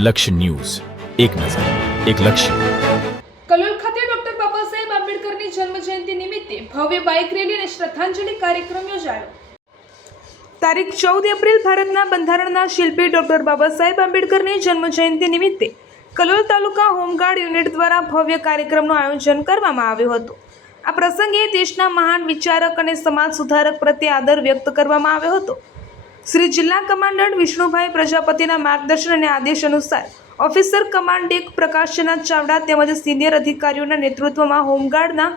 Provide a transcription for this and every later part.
લક્ષ્ય ન્યૂઝ, એક નજર, એક લક્ષ્ય. કલોલ ખાતે ડોક્ટર બાબા સાહેબ આંબેડકરની જન્મજયંતિ નિમિત્તે ભવ્ય બાઇક રેલી અને શ્રદ્ધાંજલિ કાર્યક્રમ યોજાયો. તારીખ 14 એપ્રિલ ભારતના બંધારણના શિલ્પી ડોક્ટર બાબા સાહેબ આંબેડકરની જન્મજયંતિ નિમિત્તે કલોલ તાલુકા હોમગાર્ડ યુનિટ દ્વારા ભવ્ય કાર્યક્રમનું આયોજન કરવામાં આવ્યું હતું. આ પ્રસંગે દેશના મહાન વિચારક અને સમાજ સુધારક પ્રત્યે આદર વ્યક્ત કરવામાં આવ્યો હતો. શ્રી જિલ્લા કમાન્ડન્ટ વિષ્ણુભાઈ પ્રજાપતિના માર્ગદર્શન અને આદેશ અનુસાર ઓફિસર કમાન્ડેક પ્રકાશચંદ્ર ચાવડા તેમજ સિનિયર અધિકારીઓના નેતૃત્વમાં હોમગાર્ડના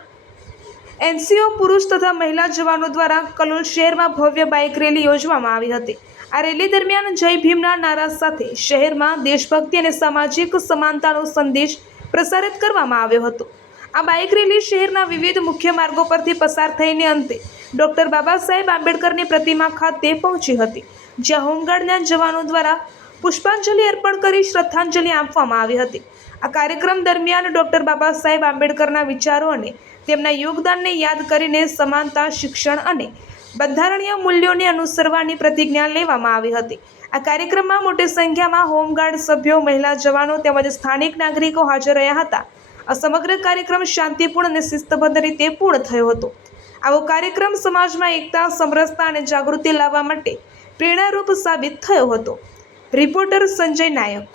એનસીઓ પુરુષ તથા મહિલા જવાનો દ્વારા કલોલ શહેરમાં ભવ્ય બાઇક રેલી યોજવામાં આવી હતી. આ રેલી દરમિયાન જય ભીમના નારા સાથે શહેરમાં દેશભક્તિ અને સામાજિક સમાનતાનો સંદેશ પ્રસારિત કરવામાં આવ્યો હતો. આ બાઇક રેલી શહેરના વિવિધ મુખ્ય માર્ગો પરથી પસાર થઈને અંતે ડોક્ટર બાબા સાહેબ આંબેડકરની પ્રતિમા ખાતે પહોંચી હતી, જ્યાં હોમગાર્ડના જવાનો દ્વારા પુષ્પાંજલિ અર્પણ કરી શ્રદ્ધાંજલિ આપવામાં આવી હતી. આ કાર્યક્રમ દરમિયાન ડોક્ટર બાબા સાહેબ આંબેડકરના વિચારો અને તેમના યોગદાનને યાદ કરીને સમાનતા, શિક્ષણ અને બંધારણીય મૂલ્યોને અનુસરવાની પ્રતિજ્ઞા લેવામાં આવી હતી. આ કાર્યક્રમમાં મોટી સંખ્યામાં હોમગાર્ડ સભ્યો, મહિલા જવાનો તેમજ સ્થાનિક નાગરિકો હાજર રહ્યા હતા. આ સમગ્ર કાર્યક્રમ શાંતિપૂર્ણ અને શિસ્તબદ્ધ રીતે પૂર્ણ થયો હતો. આવો કાર્યક્રમ સમાજમાં એકતા, સમરસતા અને જાગૃતિ લાવવા માટે પ્રેરણારૂપ સાબિત થયો હતો. રિપોર્ટર સંજય નાયક.